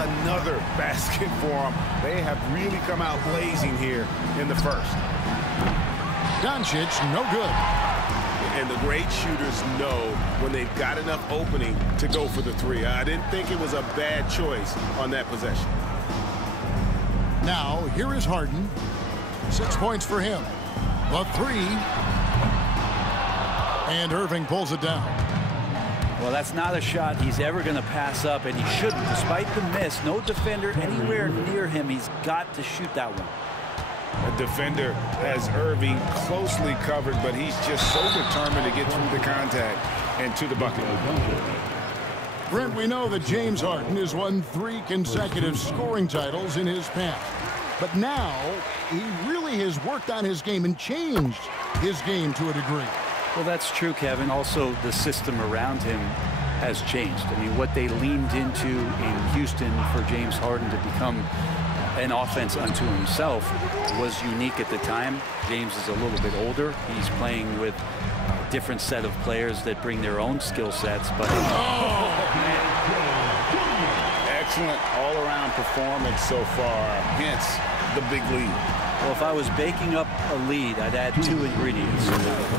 another basket for them. They have really come out blazing here in the first. Doncic, no good. And the great shooters know when they've got enough opening to go for the three. I didn't think it was a bad choice on that possession. Now, here is Harden. 6 points for him. The three. And Irving pulls it down. Well, that's not a shot he's ever going to pass up, and he shouldn't. Despite the miss, no defender anywhere near him. He's got to shoot that one. The defender has Irving closely covered, but he's just so determined to get through the contact and to the bucket. Brent, we know that James Harden has won 3 consecutive scoring titles in his past. But now, he really has worked on his game and changed his game to a degree. Well, that's true, Kevin. Also, the system around him has changed. I mean, what they leaned into in Houston for James Harden to become an offense unto himself was unique at the time. James is a little bit older. He's playing with a different set of players that bring their own skill sets. But excellent all-around performance so far, hence the big lead. Well, if I was baking up a lead, I'd add 2 ingredients.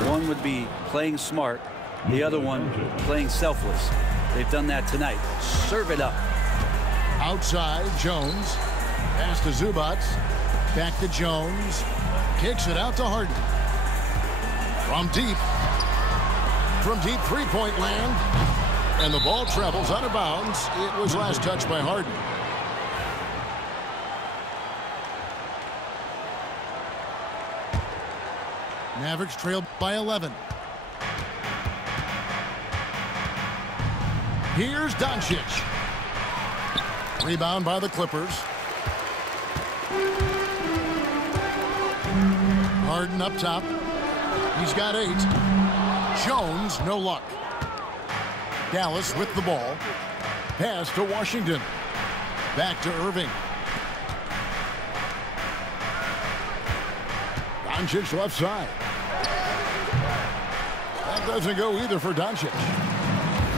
One would be playing smart. The other one, playing selfless. They've done that tonight. Serve it up. Outside, Jones. Pass to Zubac. Back to Jones. Kicks it out to Harden. From deep, three-point land. And the ball travels out of bounds. It was last touched by Harden. Mavericks trailed by 11. Here's Doncic. Rebound by the Clippers. Harden up top. He's got 8. Jones, no luck. Dallas with the ball. Pass to Washington. Back to Irving. Doncic left side. That doesn't go either for Doncic.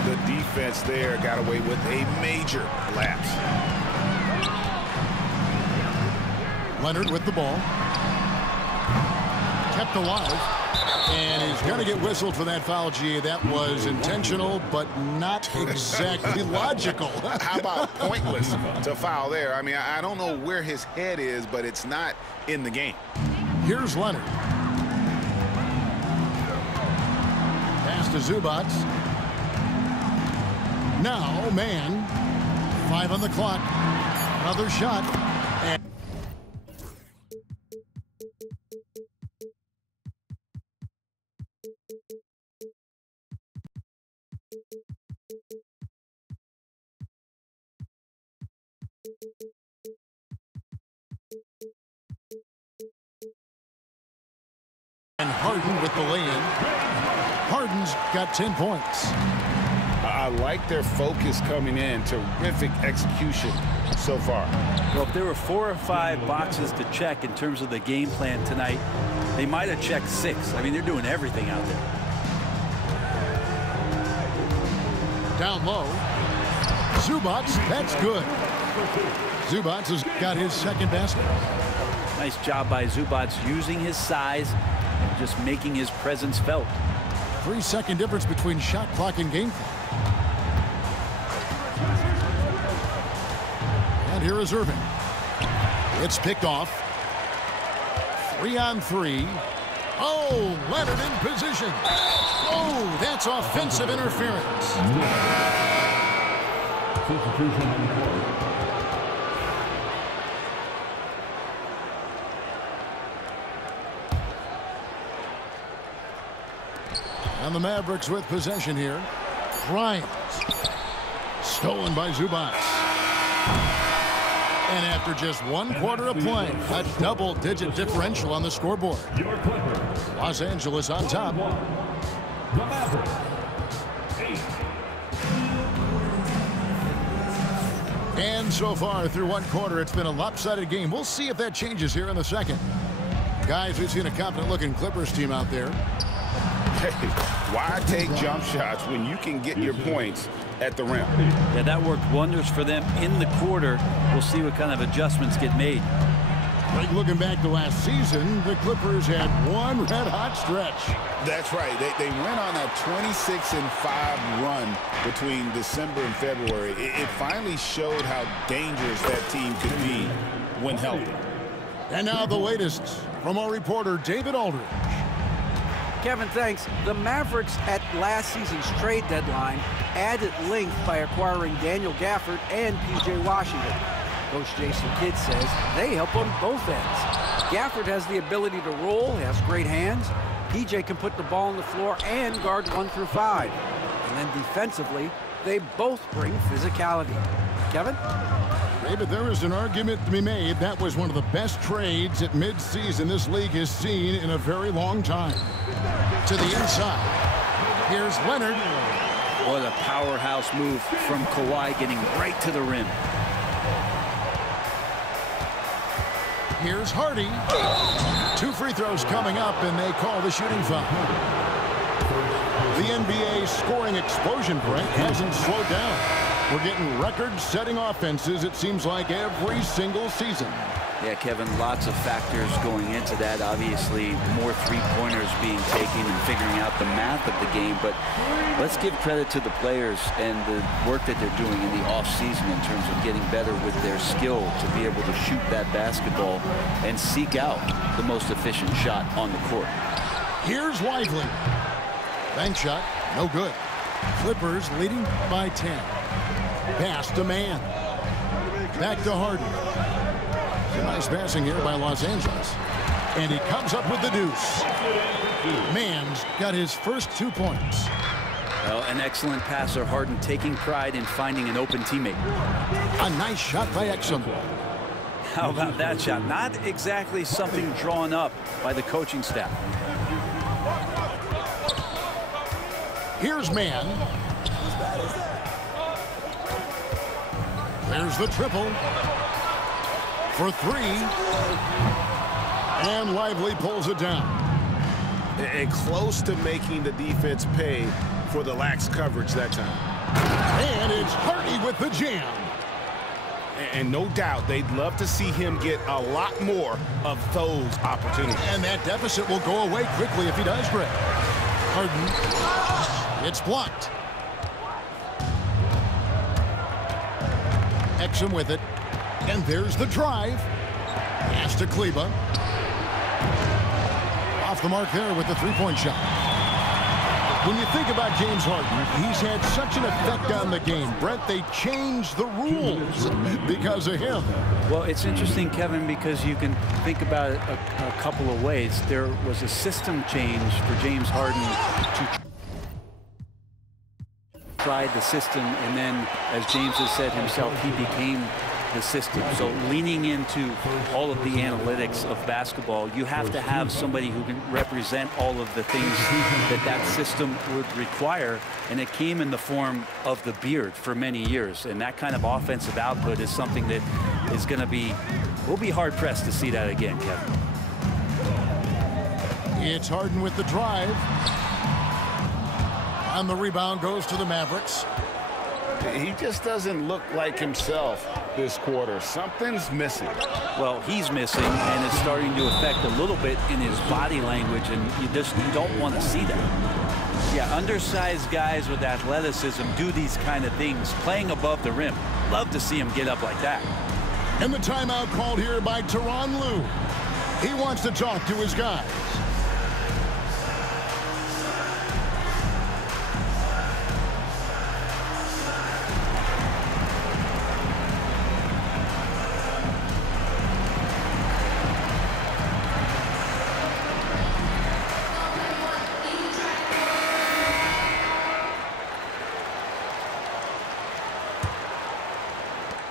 The defense there got away with a major lapse. Leonard with the ball. Kept alive. And he's going to get whistled for that foul, G. That was intentional, but not exactly logical. How about pointless to foul there? I mean, I don't know where his head is, but it's not in the game. Here's Leonard. Pass to Zubac. Now, man. 5 on the clock. Another shot. And Harden with the lay-in. Harden's got 10 points. I like their focus coming in. Terrific execution so far. Well, if there were 4 or 5 boxes to check in terms of the game plan tonight, they might have checked 6. I mean, they're doing everything out there. Down low. Zubac, that's good. Zubac has got his second basket. Nice job by Zubac using his size and just making his presence felt. 3-second difference between shot clock and game clock. And here is Irving. It's picked off. 3-on-3. Oh, Leonard in position. Oh, that's offensive interference. And the Mavericks with possession here. Bryant. Stolen by Zubac. And after just 1 quarter of play, a double-digit differential on the scoreboard. Los Angeles on top. And so far through 1 quarter, it's been a lopsided game. We'll see if that changes here in the second. Guys, we've seen a confident-looking Clippers team out there. Hey, why take jump shots when you can get your points at the rim? Yeah, that worked wonders for them in the quarter. We'll see what kind of adjustments get made. Like looking back to last season, the Clippers had one red-hot stretch. That's right. They went on a 26-5 run between December and February. It finally showed how dangerous that team could be when healthy. And now the latest from our reporter, David Aldridge. Kevin, thanks. The Mavericks at last season's trade deadline added length by acquiring Daniel Gafford and P.J. Washington. Coach Jason Kidd says they help on both ends. Gafford has the ability to roll, has great hands. P.J. can put the ball on the floor and guard 1 through 5. And then defensively, they both bring physicality. Kevin? David, there is an argument to be made. That was one of the best trades at midseason this league has seen in a very long time. To the inside. Here's Leonard. What a powerhouse move from Kawhi, getting right to the rim. Here's Hardy. 2 free throws coming up, and they call the shooting foul. The NBA scoring explosion, Brent, hasn't slowed down. We're getting record-setting offenses, it seems like, every single season. Yeah, Kevin, lots of factors going into that. Obviously, more three-pointers being taken and figuring out the math of the game. But let's give credit to the players and the work that they're doing in the offseason in terms of getting better with their skill to be able to shoot that basketball and seek out the most efficient shot on the court. Here's Lively. Bank shot, no good. Clippers leading by 10. Pass to Mann. Back to Harden. Nice passing here by Los Angeles. And he comes up with the deuce. Mann's got his first 2 points. Well, an excellent passer. Harden taking pride in finding an open teammate. A nice shot by Exum. How about that shot? Not exactly something drawn up by the coaching staff. Here's Mann. There's the triple. For 3. And Lively pulls it down. And close to making the defense pay for the lax coverage that time. And it's Hardy with the jam. And no doubt they'd love to see him get a lot more of those opportunities. And that deficit will go away quickly if he does, Greg. Harden. It's blocked. Exum with it. And there's the drive. Pass to Kleba. Off the mark there with the three-point shot. When you think about James Harden, he's had such an effect on the game. Brent, they changed the rules because of him. Well, it's interesting, Kevin, because you can think about it a couple of ways. There was a system change for James Harden to try the system, and then, as James has said himself, he became the system. So leaning into all of the analytics of basketball, you have to have somebody who can represent all of the things that system would require, and it came in the form of the beard for many years. And that kind of offensive output is something that is going to be, we'll be hard pressed to see that again, Kevin. It's Harden with the drive. And the rebound goes to the Mavericks. He just doesn't look like himself this quarter. Something's missing. Well, he's missing, and it's starting to affect a little bit in his body language, and you just don't want to see that. Yeah, undersized guys with athleticism do these kind of things, playing above the rim. Love to see him get up like that. And the timeout called here by Tyronn Lue. He wants to talk to his guys.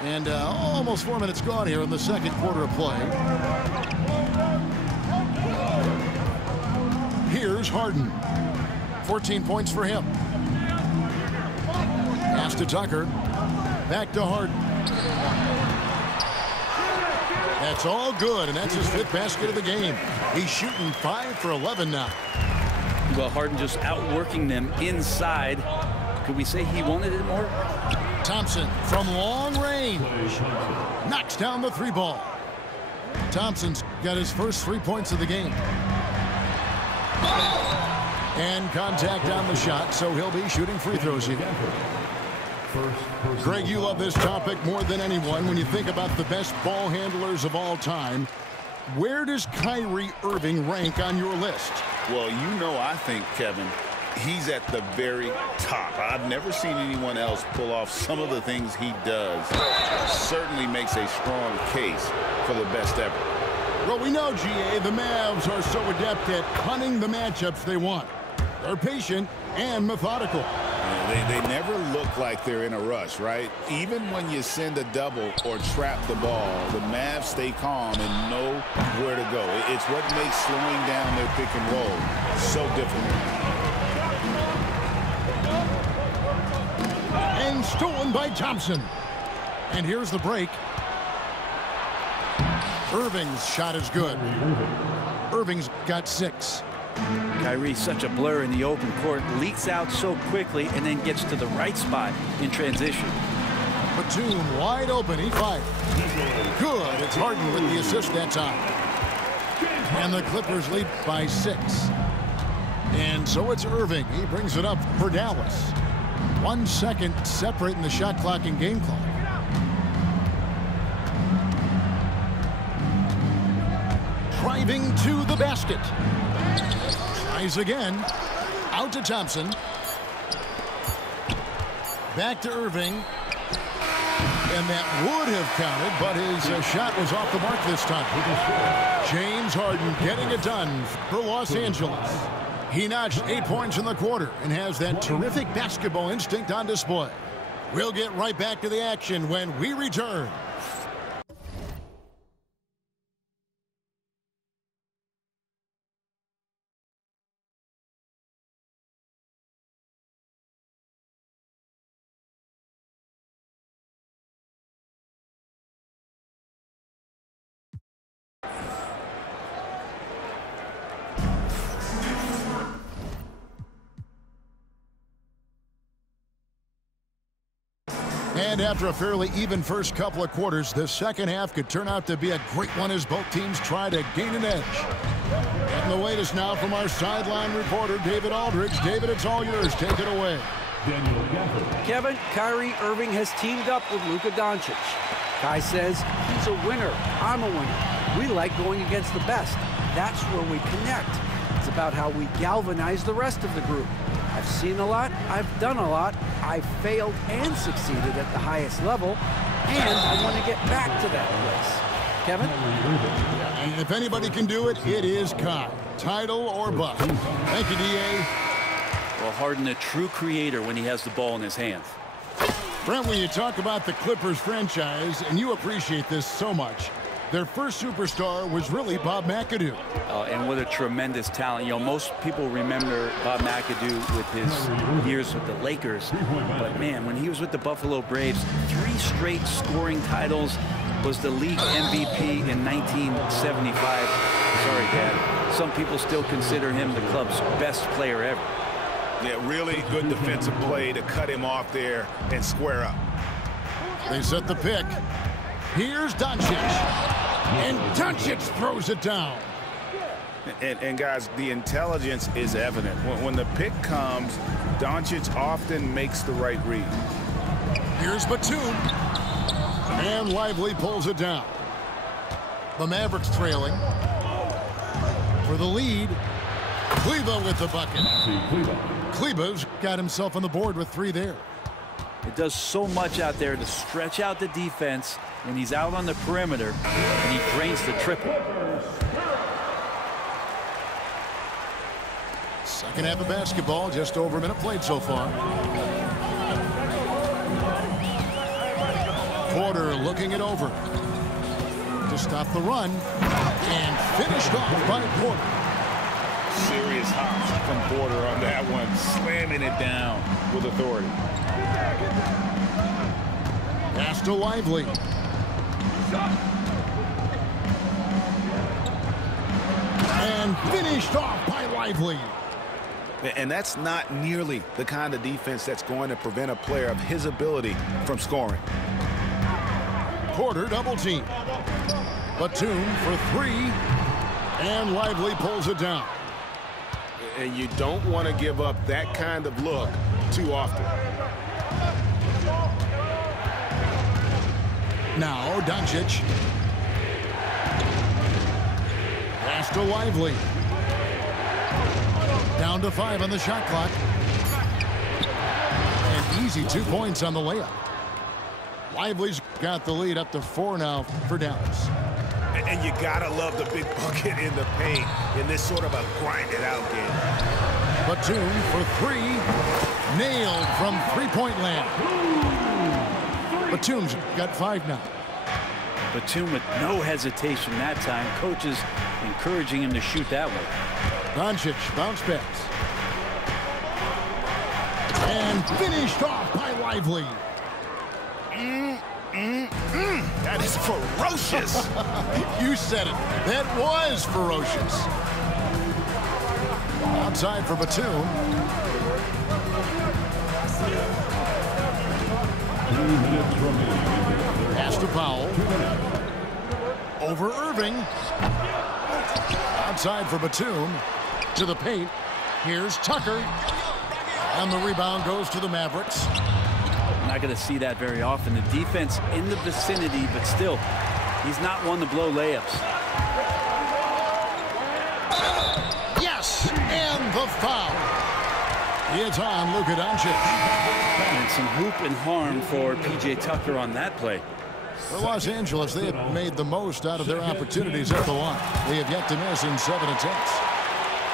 And almost 4 minutes gone here in the second quarter of play. Here's Harden. 14 points for him. Pass to Tucker. Back to Harden. That's all good, and that's his 5th basket of the game. He's shooting 5 for 11 now. Well, Harden just outworking them inside. Could we say he wanted it more? Thompson from long range knocks down the three ball. Thompson's got his first 3 points of the game. And contact on the shot, so he'll be shooting free throws here. Greg, you love this topic more than anyone when you think about the best ball handlers of all time. Where does Kyrie Irving rank on your list? Well, you know, I think, Kevin, he's at the very top. I've never seen anyone else pull off some of the things he does. Certainly makes a strong case for the best ever. Well, we know, GA, the Mavs are so adept at hunting the matchups they want. They're patient and methodical. Yeah, they never look like they're in a rush, right? Even when you send a double or trap the ball, the Mavs stay calm and know where to go. It's what makes slowing down their pick and roll so difficult. And stolen by Thompson. And here's the break. Irving's shot is good. Irving's got 6. Kyrie's such a blur in the open court, leaks out so quickly, and then gets to the right spot in transition. Batum wide open, he fires. Good, it's Harden with the assist that time. And the Clippers lead by 6. And so it's Irving. He brings it up for Dallas. 1 second separating the shot clock and game clock. Driving to the basket. Tries again. Out to Thompson. Back to Irving. And that would have counted, but his shot was off the mark this time. James Harden getting it done for Los Angeles. He notched 8 points in the quarter and has that terrific basketball instinct on display. We'll get right back to the action when we return. And after a fairly even first couple of quarters, the second half could turn out to be a great one as both teams try to gain an edge. And the latest now from our sideline reporter, David Aldridge. David, it's all yours. Take it away. Kevin, Kyrie Irving has teamed up with Luka Doncic. Kai says he's a winner. I'm a winner. We like going against the best. That's where we connect. It's about how we galvanize the rest of the group. I've seen a lot, I've done a lot, I've failed and succeeded at the highest level, and I want to get back to that place. Kevin? And if anybody can do it, it is Kai. Title or bust. Thank you, D.A. Well, Harden, a true creator when he has the ball in his hands. Brent, when you talk about the Clippers franchise, and you appreciate this so much, their first superstar was really Bob McAdoo. And what a tremendous talent. You know, most people remember Bob McAdoo with his years with the Lakers. But, man, when he was with the Buffalo Braves, 3 straight scoring titles, was the league MVP in 1975. Sorry, Dad. Some people still consider him the club's best player ever. Yeah, really good defensive play to cut him off there and square up. They set the pick. Here's Doncic. And Doncic throws it down. And guys, the intelligence is evident. When the pick comes, Doncic often makes the right read. Here's Batum. And Lively pulls it down. The Mavericks trailing. For the lead, Kleber with the bucket. Kleber's got himself on the board with 3 there. It does so much out there to stretch out the defense when he's out on the perimeter, and he drains the triple. Second half of basketball, just over a minute played so far. Porter looking it over to stop the run, and finished off by Porter. Serious hops from Porter on that one, slamming it down with authority. Pass to Lively. And finished off by Lively. And that's not nearly the kind of defense that's going to prevent a player of his ability from scoring. Porter double team. Batum for three. And Lively pulls it down. And you don't want to give up that kind of look too often. Now Doncic. Pass to Lively. Down to 5 on the shot clock. And easy 2 points on the layup. Lively's got the lead up to 4 now for Dallas. And you gotta love the big bucket in the paint in this sort of a grind-it-out game. Batum for three. Nailed from three-point land. Batum's got 5 now. Batum with no hesitation that time. Coaches encouraging him to shoot that one. Doncic bounce pass. And finished off by Lively. That is ferocious. You said it. That was ferocious. Outside for Batum. Pass to Powell. Over Irving. Outside for Batum. To the paint. Here's Tucker. And the rebound goes to the Mavericks. Not going to see that very often. The defense in the vicinity, but still, he's not one to blow layups. Yes, and the foul. It's on Luka Doncic. And some hoop and harm for P.J. Tucker on that play. For Los Angeles, they have made the most out of their opportunities at the line. They have yet to miss in 7 attempts.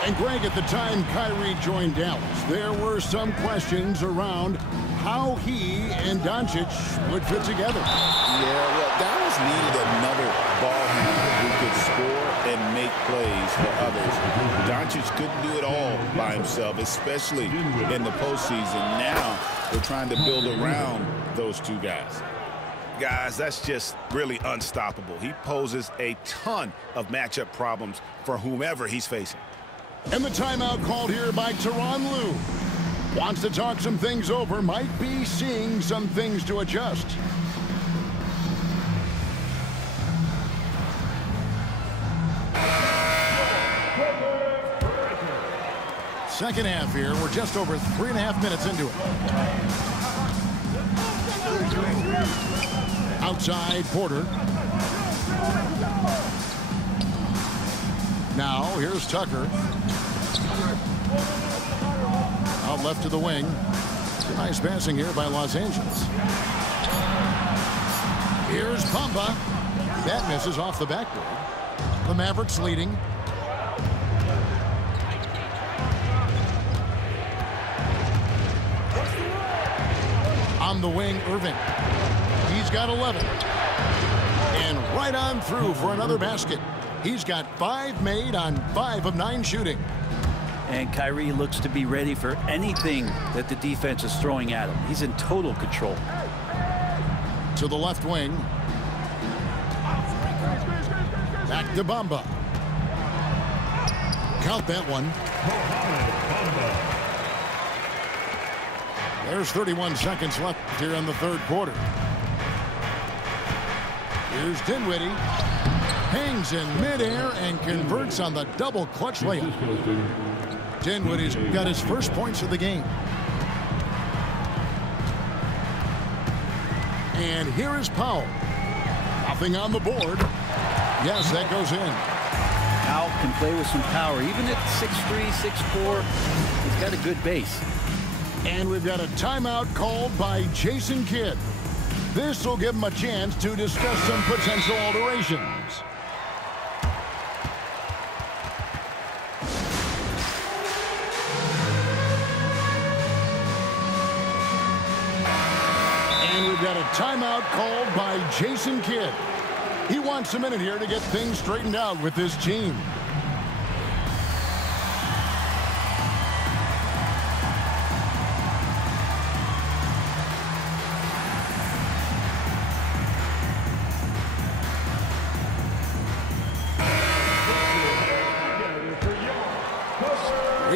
And Greg, at the time Kyrie joined Dallas, there were some questions around how he and Doncic would fit together. Yeah, well, Dallas needed another ball handler who could score and make plays for others. Doncic couldn't do it all by himself, especially in the postseason. Now they're trying to build around those two guys. Guys, that's just really unstoppable. He poses a ton of matchup problems for whomever he's facing. And the timeout called here by Tyronn Lue. Wants to talk some things over, might be seeing some things to adjust. Second half here, we're just over 3.5 minutes into it. Outside, Porter. Now, here's Tucker. Out left to the wing. Nice passing here by Los Angeles. Here's Bamba. That misses off the backboard. The Mavericks leading. On the wing, Irving. He's got 11. And right on through for another basket. He's got 5 made on 5 of 9 shooting. And Kyrie looks to be ready for anything that the defense is throwing at him. He's in total control. To the left wing. Back to Bamba. Count that one. There's 31 seconds left here in the third quarter. Here's Dinwiddie. Hangs in midair and converts on the double clutch layup. Dinwiddie's got his first points of the game. And here is Powell. Nothing on the board. Yes, that goes in. Powell can play with some power. Even at 6'3", 6'4", he's got a good base. And we've got a timeout called by Jason Kidd. This will give him a chance to discuss some potential alterations. And we've got a timeout called by Jason Kidd. He wants a minute here to get things straightened out with his team.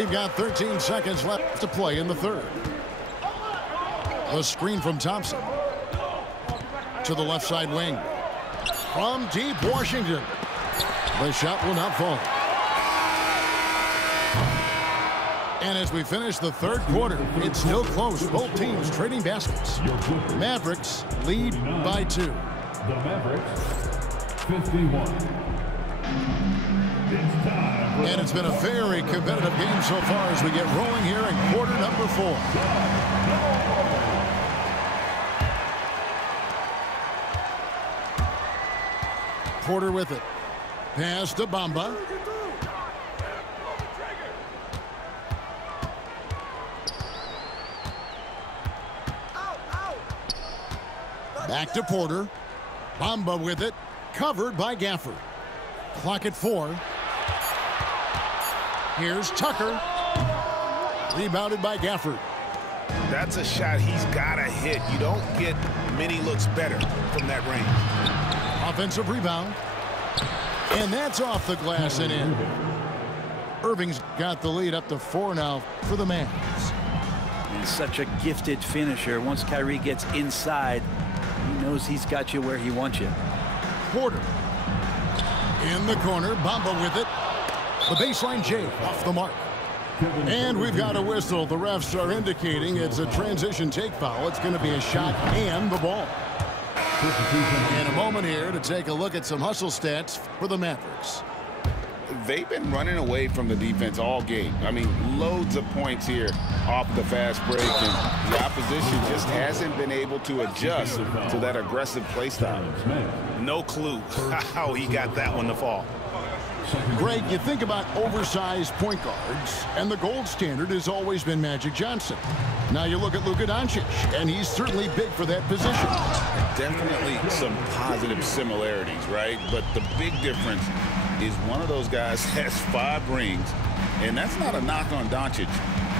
We've got 13 seconds left to play in the third. The screen from Thompson. To the left side wing. From deep Washington. The shot will not fall. And as we finish the third quarter, it's still close. Both teams trading baskets. Mavericks lead by 2. The Mavericks, 51. And it's been a very competitive game so far as we get rolling here in quarter number 4. Porter with it. Pass to Bamba. Back to Porter. Bamba with it. Covered by Gafford. Clock at 4. Here's Tucker. Rebounded by Gafford. That's a shot he's got to hit. You don't get many looks better from that range. Offensive rebound. And that's off the glass and in. Irving's got the lead up to 4 now for the Mavs. He's such a gifted finisher. Once Kyrie gets inside, he knows he's got you where he wants you. Porter. In the corner. Bamba with it. The baseline J off the mark. And we've got a whistle. The refs are indicating it's a transition take foul. It's going to be a shot and the ball. In a moment here to take a look at some hustle stats for the Mavericks. They've been running away from the defense all game. I mean, loads of points here off the fast break, and the opposition just hasn't been able to adjust to that aggressive play style. No clue how he got that one to fall. Greg, you think about oversized point guards, and the gold standard has always been Magic Johnson. Now you look at Luka Doncic, and he's certainly big for that position. Definitely some positive similarities, right? But the big difference is one of those guys has 5 rings, and that's not a knock on Doncic.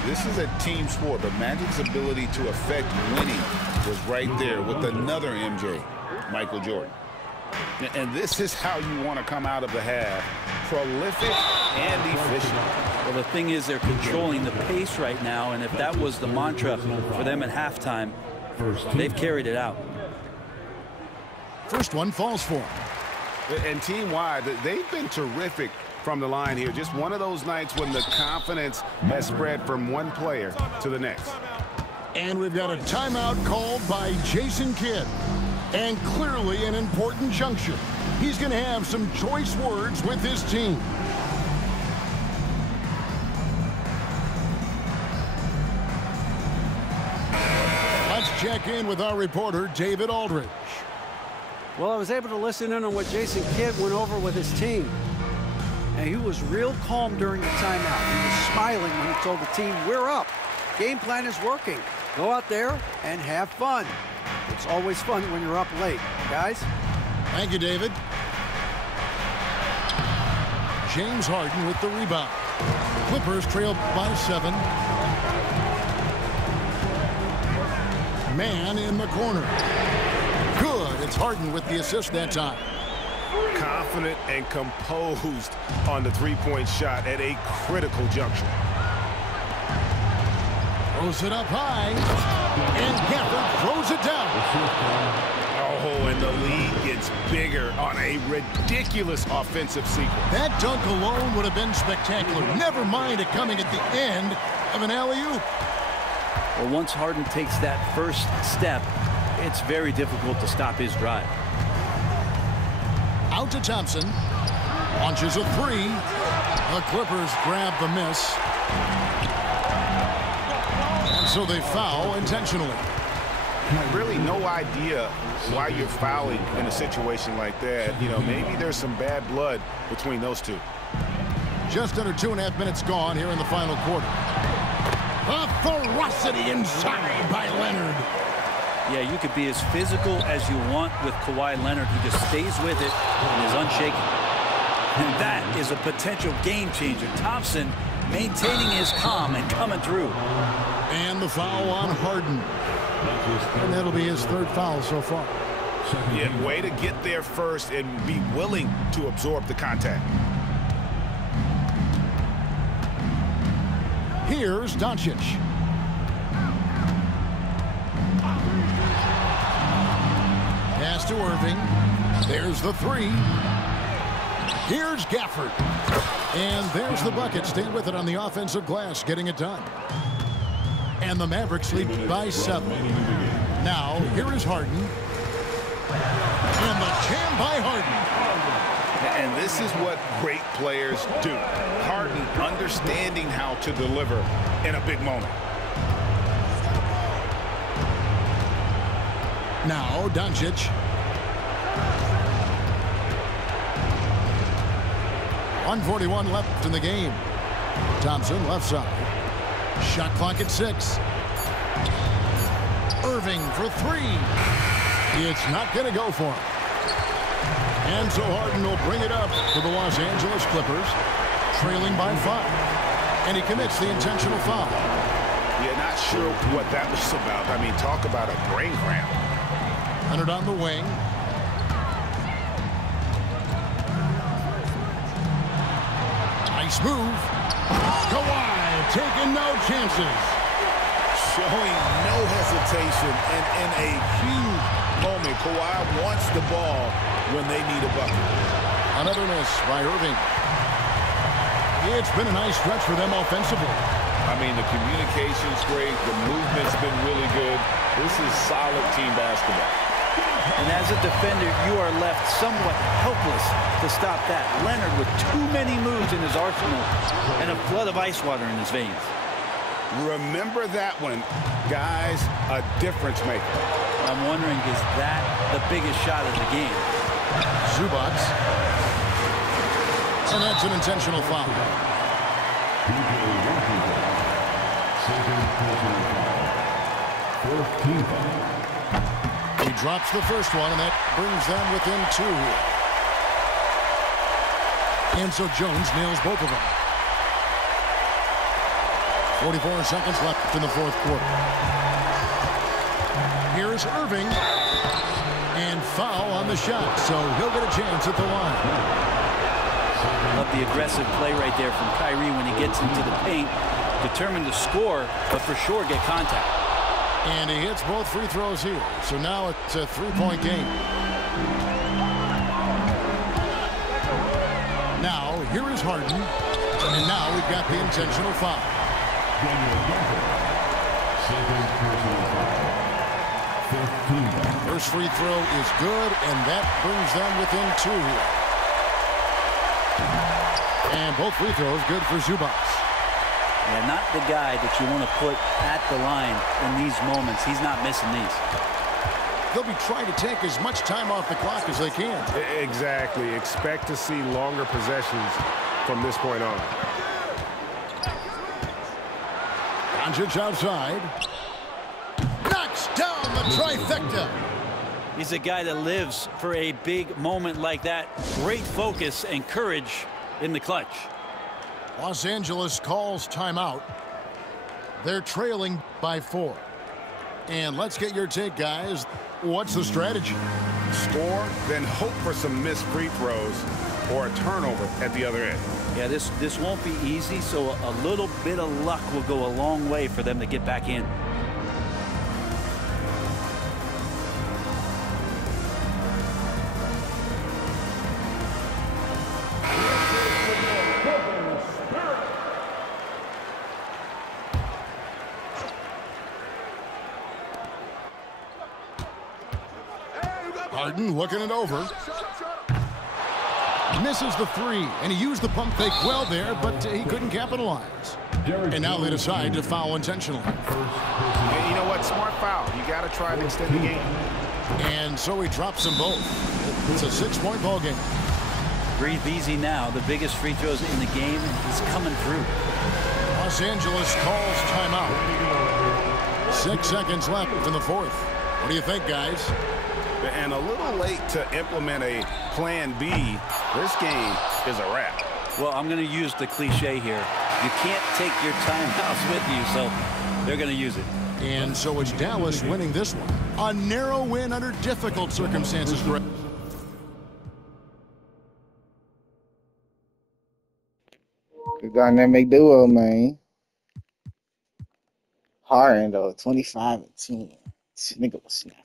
This is a team sport, but Magic's ability to affect winning was right there with another MJ, Michael Jordan. And this is how you want to come out of the half. Prolific and efficient. Well, the thing is, they're controlling the pace right now, and if that was the mantra for them at halftime, they've carried it out. First one falls for him. And team-wide, they've been terrific from the line here. Just one of those nights when the confidence has spread from one player to the next. And we've got a timeout called by Jason Kidd. And clearly an important juncture. He's going to have some choice words with his team. Let's check in with our reporter, David Aldridge. Well, I was able to listen in on what Jason Kidd went over with his team. And he was real calm during the timeout. He was smiling when he told the team, we're up. Game plan is working. Go out there and have fun. It's always fun when you're up late, guys. Thank you, David. James Harden with the rebound. Clippers trail by 7. Man in the corner. Good. It's Harden with the assist that time. Confident and composed on the three-point shot at a critical juncture. Throws it up high. And Gafford throws it down. Oh, and the lead gets bigger on a ridiculous offensive sequence. That dunk alone would have been spectacular. Never mind it coming at the end of an alley-oop. Well, once Harden takes that first step, it's very difficult to stop his drive. Out to Thompson. Launches a 3. The Clippers grab the miss. And so they foul intentionally. Really no idea why you're fouling in a situation like that. You know, maybe there's some bad blood between those two. Just under 2.5 minutes gone here in the final quarter. A ferocity inside by Leonard. Yeah, you could be as physical as you want with Kawhi Leonard. He just stays with it and is unshaken. And that is a potential game changer. Thompson maintaining his calm and coming through. And the foul on Harden. And that'll be his 3rd foul so far. Yeah, way to get there first and be willing to absorb the contact. Here's Doncic. Pass to Irving. There's the three. Here's Gafford. And there's the bucket. Stay with it on the offensive glass, getting it done. And the Mavericks lead by 7. Now, here is Harden. And the jam by Harden. And this is what great players do. Harden understanding how to deliver in a big moment. Now, Doncic. .141 left in the game. Thompson, left side. Shot clock at 6. Irving for 3. It's not going to go for him. And so Harden will bring it up for the Los Angeles Clippers, trailing by 5. And he commits the intentional foul. Yeah, not sure what that was about. I mean, talk about a brain cramp. Leonard on the wing. Nice move. Kawhi taking no chances. Showing no hesitation and in a huge moment. Kawhi wants the ball when they need a bucket. Another miss by Irving. It's been a nice stretch for them offensively. I mean, the communication's great. The movement's been really good. This is solid team basketball. And as a defender, you are left somewhat helpless to stop that. Leonard with too many moves in his arsenal and a flood of ice water in his veins. Remember that one, guys, a difference maker. I'm wondering, is that the biggest shot of the game? Zubac. And that's an intentional foul. He drops the first one, and that brings them within 2 here. And so Jones nails both of them. 44 seconds left in the fourth quarter. Here's Irving. And foul on the shot, so he'll get a chance at the line. Love the aggressive play right there from Kyrie when he gets into the paint. Determined to score, but for sure get contact. And he hits both free throws here. So now it's a 3-point game. Now, here is Harden. And now we've got the intentional foul. First free throw is good, and that brings them within 2 here. And both free throws good for Zubac. Yeah, not the guy that you want to put at the line in these moments. He's not missing these. They'll be trying to take as much time off the clock as they can. Exactly. Expect to see longer possessions from this point on. Doncic outside. Knocks down the trifecta. He's a guy that lives for a big moment like that. Great focus and courage in the clutch. Los Angeles calls timeout. They're trailing by 4. And let's get your take, guys. What's the strategy? Score, then hope for some missed free throws or a turnover at the other end. Yeah, this won't be easy, so a little bit of luck will go a long way for them to get back in. Harden looking it over. Misses the 3, and he used the pump fake well there, but he couldn't capitalize. And now they decide to foul intentionally. And you know what? Smart foul. You got to try to extend the game. And so he drops them both. It's a 6-point ball game. Breathe easy now. The biggest free throws in the game, and he's coming through. Los Angeles calls timeout. 6 seconds left in the fourth. What do you think, guys? And a little late to implement a plan B. This game is a wrap. Well, I'm going to use the cliche here. You can't take your timeouts with you, so they're going to use it. And so it's Dallas winning this one. A narrow win under difficult circumstances. Good dynamic duo, man. Harden though, 25 and 10. This nigga was snapping.